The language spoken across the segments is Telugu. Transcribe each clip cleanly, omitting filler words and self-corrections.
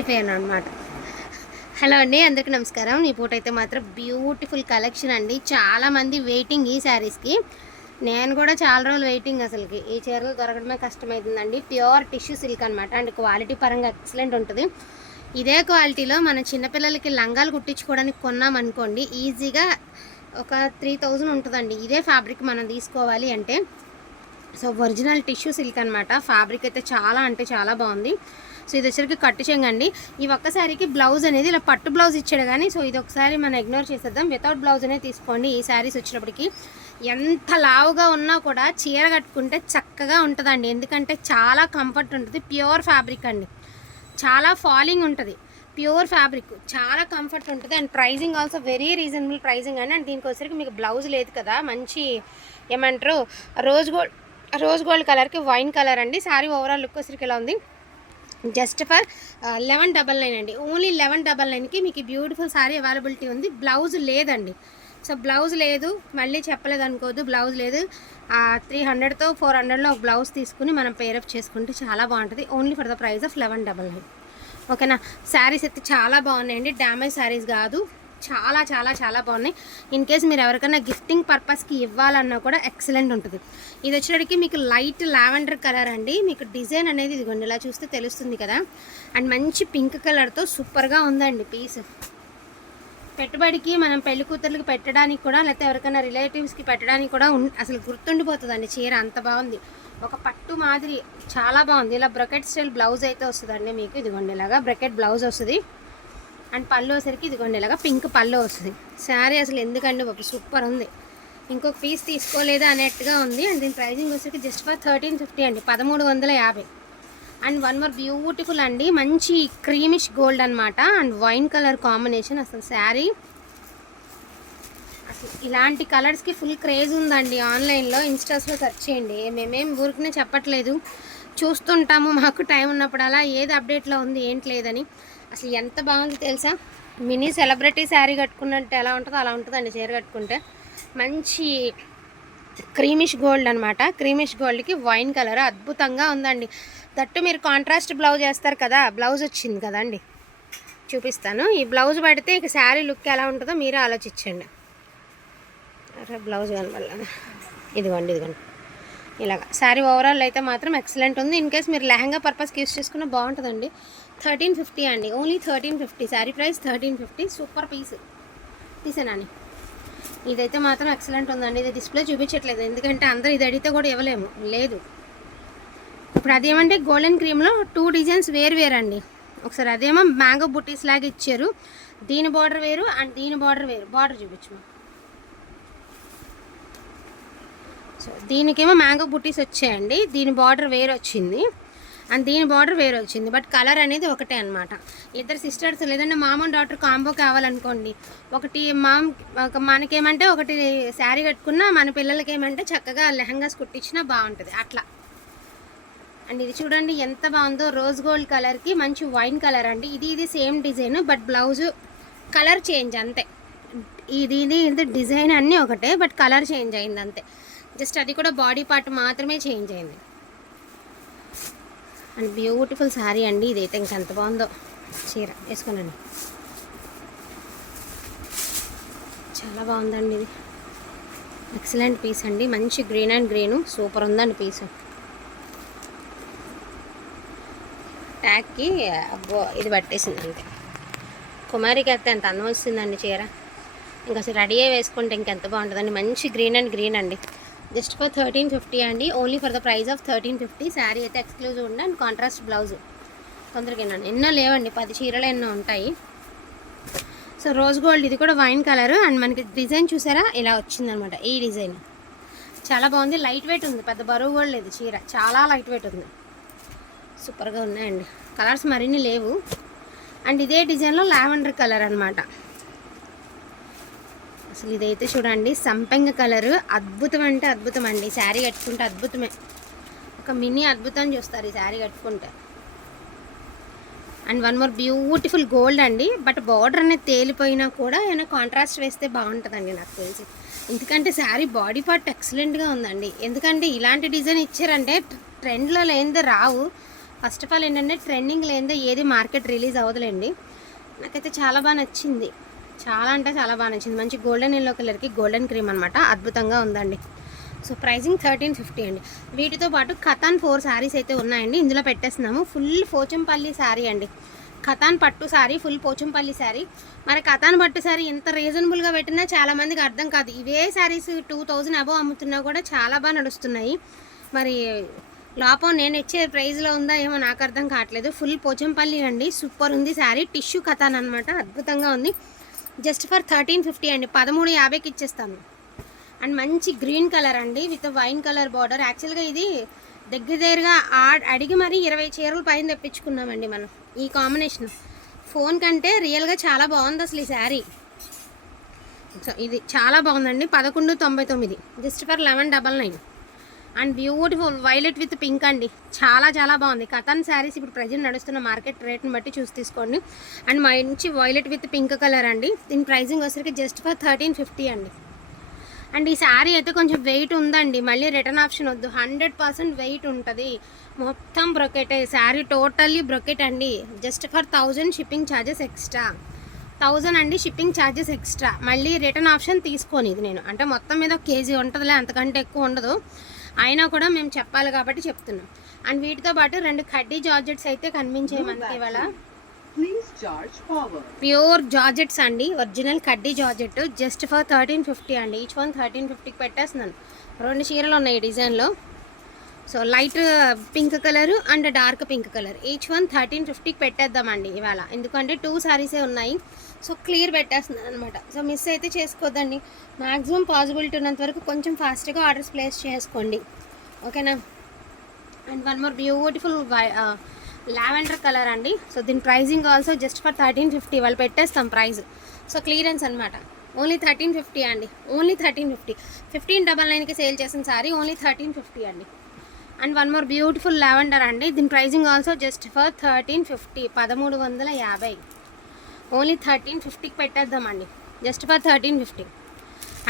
అయిపోయాను అనమాట. హలో అండి, అందరికీ నమస్కారం. ఈ పూట అయితే మాత్రం బ్యూటిఫుల్ కలెక్షన్ అండి. చాలామంది వెయిటింగ్ ఈ శారీస్కి. నేను కూడా చాలా రోజులు వెయిటింగ్. అసలుకి ఈ చీరలు దొరకడమే కష్టమవుతుందండి. ప్యూర్ టిష్యూ సిల్క్ అనమాట. అండ్ క్వాలిటీ పరంగా ఎక్సలెంట్ ఉంటుంది. ఇదే క్వాలిటీలో మన చిన్నపిల్లలకి లంగాలు కుట్టించుకోవడానికి కొన్నామనుకోండి, ఈజీగా ఒక 3000 ఉంటుందండి. ఇదే ఫ్యాబ్రిక్ మనం తీసుకోవాలి అంటే. సో ఒరిజినల్ టిష్యూ సిల్క్ అనమాట. ఫ్యాబ్రిక్ అయితే చాలా అంటే చాలా బాగుంది. సో ఇది వచ్చరికి కట్టు చెంగండి. ఈ ఒక్కసారికి బ్లౌజ్ అనేది ఇలా పట్టు బ్లౌజ్ ఇచ్చాడు కానీ, సో ఇది ఒకసారి మనం ఇగ్నోర్ చేసేద్దాం. వితౌట్ బ్లౌజ్ అనేది తీసుకోండి. ఈ శారీస్ వచ్చినప్పటికి ఎంత లావుగా ఉన్నా కూడా చీర కట్టుకుంటే చక్కగా ఉంటుందండి. ఎందుకంటే చాలా కంఫర్ట్ ఉంటుంది. ప్యూర్ ఫ్యాబ్రిక్ అండి, చాలా ఫాలింగ్ ఉంటుంది. ప్యూర్ ఫ్యాబ్రిక్ చాలా కంఫర్ట్ ఉంటుంది. And pricing also very reasonable pricing అండి. అండ్ దీనికి వచ్చరికి మీకు బ్లౌజ్ లేదు కదా, మంచి ఏమంటారు రోజ్ గోల్డ్ కలర్కి వైన్ కలర్ అండి. శారీ ఓవరాల్ లుక్ వచ్చరికి ఎలా ఉంది, జస్ట్ ఫర్ 1199 అండి. ఓన్లీ 1199కి మీకు బ్యూటిఫుల్ శారీ అవైలబిలిటీ ఉంది. బ్లౌజ్ లేదండి. సో బ్లౌజ్ లేదు, మళ్ళీ చెప్పలేదు అనుకోవద్దు. బ్లౌజ్ లేదు. 300తో 400లో ఒక బ్లౌజ్ తీసుకుని మనం పేరప్ చేసుకుంటే చాలా బాగుంటుంది. Only for the price of 1199. ఓకేనా. శారీస్ అయితే చాలా బాగున్నాయండి. డ్యామేజ్ శారీస్ కాదు, చాలా చాలా చాలా బాగున్నాయి. ఇన్ కేస్ మీరు ఎవరికైనా గిఫ్టింగ్ పర్పస్కి ఇవ్వాలన్నా కూడా ఎక్సలెంట్ ఉంటుంది. ఇది వచ్చేటికి మీకు లైట్ లావెండర్ కలర్ అండి. మీకు డిజైన్ అనేది ఇదిగోండి, ఇలా చూస్తే తెలుస్తుంది కదా. అండ్ మంచి పింక్ కలర్తో సూపర్గా ఉందండి పీస్. పెట్టుబడికి మనం పెళ్లి కూతుర్లకి పెట్టడానికి కూడా, లేకపోతే ఎవరికైనా రిలేటివ్స్కి పెట్టడానికి కూడా అసలు గుర్తుండిపోతుందండి చీర. అంత బాగుంది. ఒక పట్టు మాదిరి చాలా బాగుంది. ఇలా బ్రకెట్ స్టైల్ బ్లౌజ్ అయితే వస్తుందండి మీకు. ఇదిగోండి ఇలాగా బ్రకెట్ బ్లౌజ్ వస్తుంది. అండ్ పళ్ళు వచ్చేసరికి ఇదిగోండి ఇలాగా పింక్ పళ్ళు వస్తుంది. శారీ అసలు ఎందుకండి బాబు సూపర్ ఉంది. ఇంకొక పీస్ తీసుకోలేదా అనేట్టుగా ఉంది. అండ్ దీని ప్రైజింగ్ వచ్చేసరికి జస్ట్ ఫర్ 1350 అండి, 1350. అండ్ వన్ మోర్ బ్యూటిఫుల్ అండి, మంచి క్రీమిష్ గోల్డ్ అనమాట. And wine colour combination. అసలు శారీ అసలు ఇలాంటి కలర్స్కి ఫుల్ క్రేజ్ ఉందండి. ఆన్లైన్లో ఇన్స్టాస్లో సెర్చ్ చేయండి. మేమేం ఊరికనే చెప్పట్లేదు, చూస్తుంటాము. మాకు టైం ఉన్నప్పుడు అలా ఏది అప్డేట్లో ఉంది ఏంటి లేదని. అసలు ఎంత బాగుంది తెలుసా. మినీ సెలబ్రిటీ శారీ కట్టుకున్నట్టు ఎలా ఉంటుందో అలా ఉంటుందండి చీర కట్టుకుంటే. మంచి క్రీమిష్ గోల్డ్ అనమాట. క్రీమిష్ గోల్డ్కి వైన్ కలర్ అద్భుతంగా ఉందండి. దట్టు మీరు కాంట్రాస్ట్ బ్లౌజ్ వేస్తారు కదా, బ్లౌజ్ వచ్చింది కదండి, చూపిస్తాను. ఈ బ్లౌజ్ పెడితే ఇక శారీ లుక్ ఎలా ఉంటుందో మీరే ఆలోచించండి. అరే బ్లౌజ్ కనబడాలి. ఇదిగోండి ఇలాగ శారీ ఓవరాల్ అయితే మాత్రం ఎక్సలెంట్ ఉంది. ఇన్ కేస్ మీరు లెహంగా పర్పస్కి యూస్ చేసుకున్న బాగుంటుందండి. 1350 అండి, ఓన్లీ 1350. శారీ ప్రైస్ 1350. సూపర్ పీసేనాని. ఇదైతే మాత్రం ఎక్సలెంట్ ఉందండి. ఇది డిస్ప్లే చూపించట్లేదు ఎందుకంటే అందరూ ఇది అడిగితే కూడా ఇవ్వలేము. లేదు ఇప్పుడు అదేమంటే గోల్డెన్ క్రీమ్లో 2 డిజైన్స్ వేరు అండి. ఒకసారి అదేమో మ్యాంగో బుట్టీస్ లాగా ఇచ్చారు. దీని బార్డర్ వేరు అండ్ దీని బార్డర్ వేరు. బార్డర్ చూపించమా. సో దీనికేమో మ్యాంగో బుట్టీస్ వచ్చాయండి. దీని బార్డర్ వేరు వచ్చింది అండ్ దీని బార్డర్ వేరు వచ్చింది. బట్ కలర్ అనేది ఒకటే అనమాట. ఇద్దరు సిస్టర్స్ లేదంటే మామ్ అండ్ డాటర్ కాంబో కావాలనుకోండి, ఒకటి మనకేమంటే ఒకటి శారీ కట్టుకున్నా, మన పిల్లలకి ఏమంటే చక్కగా లెహంగాస్ కుట్టించినా బాగుంటుంది అట్లా. అండ్ ఇది చూడండి ఎంత బాగుందో. రోజ్ గోల్డ్ కలర్కి మంచి వైన్ కలర్ అండి. ఇది same design but blouse colour change అంతే. ఇది డిజైన్ అన్నీ ఒకటే బట్ కలర్ చేంజ్ అయింది అంతే. జస్ట్ అది కూడా బాడీ పార్ట్ మాత్రమే చేంజ్ అయింది. అండ్ బ్యూటిఫుల్ శారీ అండి. ఇదైతే ఇంకెంత బాగుందో. చీర వేసుకున్నాను, చాలా బాగుందండి. ఇది ఎక్సలెంట్ పీస్ అండి. మంచి గ్రీన్ అండ్ గ్రీను సూపర్ ఉందండి పీసు. ట్యాగ్కి అబ్బో ఇది పట్టేసింది అంతే. కుమారికి అయితే ఎంత అందం వస్తుందండి చీర. ఇంకా అసలు రెడీ అయ్యి వేసుకుంటే ఇంకెంత బాగుంటుందండి. మంచి గ్రీన్ అండ్ గ్రీన్ అండి. జస్ట్ ఫర్ 1350 అండి, only for the price of 1350. Sari అయితే ఎక్స్క్లూజివ్ ఉండి అండ్ కాంట్రాస్ట్ బ్లౌజ్. తొందరగా ఎన్నో లేవండి, 10 చీరలు ఎన్నో ఉంటాయి. సో రోజ్ గోల్డ్ ఇది కూడా వైన్ కలర్. అండ్ మనకి డిజైన్ చూసారా ఇలా వచ్చిందనమాట. ఈ డిజైన్ చాలా బాగుంది. లైట్ వెయిట్ ఉంది, పెద్ద బరువు కూడా లేదు చీర. చాలా లైట్ వెయిట్ ఉంది. సూపర్గా ఉన్నాయండి. కలర్స్ మరిన్ని లేవు. అండ్ ఇదే డిజైన్లో లావెండర్ కలర్ అనమాట. అసలు ఇదైతే చూడండి సంపెంగ కలరు. అద్భుతం అంటే అద్భుతం అండి. శారీ కట్టుకుంటే అద్భుతమే, ఒక మినీ అద్భుతం చూస్తారు ఈ శారీ కట్టుకుంటే. And one more beautiful gold అండి. బట్ బార్డర్ అనేది తేలిపోయినా కూడా ఏమైనా కాంట్రాస్ట్ వేస్తే బాగుంటుందండి నాకు తెలిసి. ఎందుకంటే శారీ బాడీ పార్ట్ ఎక్సలెంట్గా ఉందండి. ఎందుకంటే ఇలాంటి డిజైన్ ఇచ్చారంటే ట్రెండ్లో లేనిదే రావు. ఫస్ట్ ఆఫ్ ఆల్ ఏంటంటే ట్రెండింగ్ లేనిదే ఏది మార్కెట్ రిలీజ్ అవ్వదులేండి. నాకైతే చాలా బాగా నచ్చింది, చాలా అంటే చాలా బాగా నచ్చింది. మంచి గోల్డెన్ ఎల్లో కలర్కి గోల్డెన్ క్రీమ్ అనమాట, అద్భుతంగా ఉందండి. సో ప్రైజింగ్ 1350 అండి. వీటితో పాటు కథాన్ 4 శారీస్ అయితే ఉన్నాయండి, ఇందులో పెట్టేస్తున్నాము. ఫుల్ పోచంపల్లి శారీ అండి, కథాన్ పట్టు శారీ, ఫుల్ పోచంపల్లి శారీ. మరి కథాన్ పట్టు శారీ ఇంత రీజనబుల్గా పెట్టినా చాలామందికి అర్థం కాదు. ఇవే శారీస్ 2000 అబవ్ అమ్ముతున్నా కూడా చాలా బాగా నడుస్తున్నాయి. మరి లోపం నేను ఇచ్చే ప్రైస్లో ఉందా ఏమో నాకు అర్థం కావట్లేదు. ఫుల్ పోచంపల్లి అండి, సూపర్ ఉంది శారీ. టిష్యూ కథాన్ అనమాట, అద్భుతంగా ఉంది. జస్ట్ ఫర్ 1350 అండి, 1350కి ఇచ్చేస్తాను. అండ్ మంచి గ్రీన్ కలర్ అండి విత్ వైన్ కలర్ బార్డర్. యాక్చువల్గా ఇది దగ్గరగా అడిగి మరి 20 చీరలు పైన తెప్పించుకున్నామండి మనం. ఈ కాంబినేషన్ ఫోన్ కంటే రియల్గా చాలా బాగుంది అసలు ఈ శారీ. సో ఇది చాలా బాగుందండి, 1199, just for 1199. And beautiful violet with pink అండి, చాలా చాలా బాగుంది. కథన్ శారీస్ ఇప్పుడు ప్రజెంట్ నడుస్తున్న మార్కెట్ రేట్ని బట్టి చూసి తీసుకోండి. అండ్ మంచి వైలెట్ విత్ పింక్ కలర్ అండి. దీని ప్రైజింగ్ వచ్చేసరికి జస్ట్ ఫర్ 1350 అండి. అండ్ ఈ శారీ అయితే కొంచెం వెయిట్ ఉందండి, మళ్ళీ రిటర్న్ ఆప్షన్ వద్దు, 100% వెయిట్ ఉంటుంది. మొత్తం బ్రొకెట్ శారీ, టోటల్లీ బ్రొకెట్ అండి. Just for 1000 shipping charges extra, 1000 అండి షిప్పింగ్ ఛార్జెస్ ఎక్స్ట్రా. మళ్ళీ రిటర్న్ ఆప్షన్ తీసుకొని ఇది నేను అంటే మొత్తం మీద 1 kg ఉంటుందిలే, అంతకంటే ఎక్కువ ఉండదు. అయినా కూడా మేము చెప్పాలి కాబట్టి చెప్తున్నాం. అండ్ వీటితో పాటు 2 కడ్డీ జార్జెట్స్ అయితే కనిపించాయి మనకి ఇవాళ. ప్యూర్ జార్జెట్స్ అండి, ఒరిజినల్ కడ్డీ జార్జెట్, జస్ట్ ఫర్ 1350 అండి. ఈచ్ వన్ 1350కి పెట్టేస్తున్నాను. 2 చీరలు ఉన్నాయి ఈ డిజైన్లో. So light pink colour and dark pink colour, each one 1350కి పెట్టేద్దామండి ఇవాళ. ఎందుకంటే 2 శారీసే ఉన్నాయి, సో క్లియర్ పెట్టేస్తున్నాను అనమాట. సో మిస్ అయితే చేసుకోవద్దండి. మ్యాక్సిమం పాసిబిలిటీ ఉన్నంత వరకు కొంచెం ఫాస్ట్గా ఆర్డర్స్ ప్లేస్ చేసుకోండి, ఓకేనా. And one more beautiful lavender colour అండి. సో దీని ప్రైజింగ్ ఆల్సో జస్ట్ ఫర్ 1350, వాళ్ళు పెట్టేస్తాం ప్రైస్. సో క్లియరెన్స్ అనమాట, ఓన్లీ 1350 అండి, ఓన్లీ 1350. 1599కి సేల్ చేసిన సారీ ఓన్లీ 1350 అండి. And one more beautiful lavender అండి, దీని pricing also just for 1350, 1350, only 1350కి పెట్టేద్దామండి, జస్ట్ ఫర్ 1350.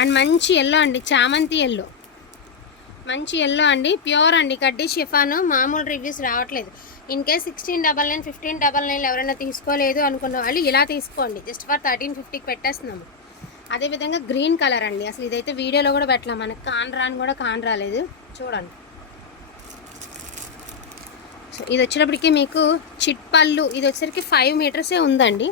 అండ్ మంచి ఎల్లో అండి, చామంతి ఎల్లో, మంచి ఎల్లో అండి, ప్యూర్ అండి, కడ్డీ షిఫాను. మామూలు రివ్యూస్ రావట్లేదు. ఇన్ కేస్ 1699, 1599 ఎవరైనా తీసుకోలేదు అనుకున్న వాళ్ళు ఇలా తీసుకోండి, జస్ట్ ఫర్ 1350కి పెట్టేస్తున్నాము. అదేవిధంగా గ్రీన్ కలర్ అండి, అసలు ఇదైతే వీడియోలో కూడా పెట్టలేం, మనకి కాన్ కూడా కాన్ రాలేదు చూడండి. సో ఇది వచ్చేటప్పటికి మీకు చిట్ పళ్ళు, ఇది వచ్చేసరికి 5 మీటర్సే ఉందండి.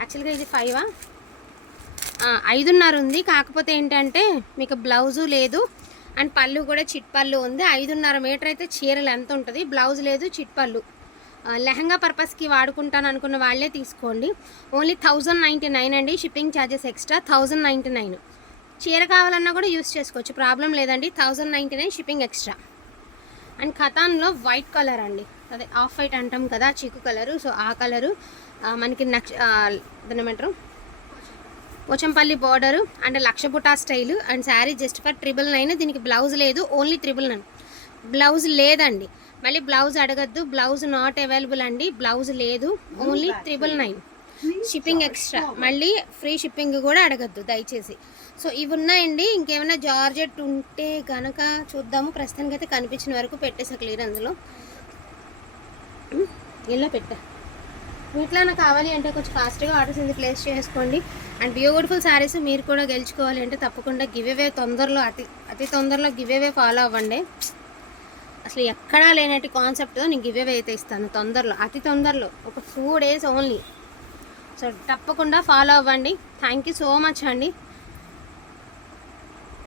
యాక్చువల్గా ఇది 5.5 ఉంది. కాకపోతే ఏంటంటే మీకు బ్లౌజు లేదు అండ్ పళ్ళు కూడా చిట్ పళ్ళు ఉంది. 5.5 మీటర్ అయితే చీరలు ఎంత ఉంటుంది, బ్లౌజ్ లేదు, చిట్ పళ్ళు. లెహంగా పర్పస్కి వాడుకుంటాను అనుకున్న వాళ్ళే తీసుకోండి. ఓన్లీ 1099 అండి, షిప్పింగ్ ఛార్జెస్ ఎక్స్ట్రా 1099. చీర కావాలన్నా కూడా యూస్ చేసుకోవచ్చు, ప్రాబ్లం లేదండి. 1099 షిప్పింగ్ ఎక్స్ట్రా. అండ్ ఖతాన్లో వైట్ కలర్ అండి, అదే ఆఫ్ వైట్ అంటాం కదా, చీకు కలరు. సో ఆ కలరు మనకి దాని ఏమంటారు, పోచంపల్లి బార్డరు అండ్ లక్షబుటా style. And sari just for 999. దీనికి బ్లౌజ్ లేదు, ఓన్లీ 999. బ్లౌజ్ లేదండి, మళ్ళీ బ్లౌజ్ అడగద్దు, బ్లౌజ్ నాట్ అవైలబుల్ అండి, బ్లౌజ్ లేదు, ఓన్లీ 999. షిప్పింగ్ ఎక్స్ట్రా, మళ్ళీ ఫ్రీ షిప్పింగ్ కూడా అడగద్దు దయచేసి. సో ఇవి ఉన్నాయండి. ఇంకేమైనా జార్జెట్ ఉంటే కనుక చూద్దాము. ప్రస్తుతానికి అయితే కనిపించిన వరకు పెట్టేసా క్లియర్. అందులో ఇలా పెట్టా. వీటిలో కావాలి అంటే కొంచెం ఫాస్ట్గా ఆర్డర్స్ ఇది ప్లేస్ చేసుకోండి. అండ్ బ్యూటిఫుల్ శారీస్ మీరు కూడా గెలుచుకోవాలి అంటే తప్పకుండా గివ్ అవే తొందరలో, అతి తొందరలో గివ్ అవే ఫాలో అవ్వండి. అసలు ఎక్కడా లేనట్టు కాన్సెప్ట్తో నేను గివ్ అవే అయితే ఇస్తాను తొందరలో, అతి తొందరలో, ఒక 2 days ఓన్లీ. సో తప్పకుండా ఫాలో అవ్వండి. థ్యాంక్ యూ సో మచ్ అండి.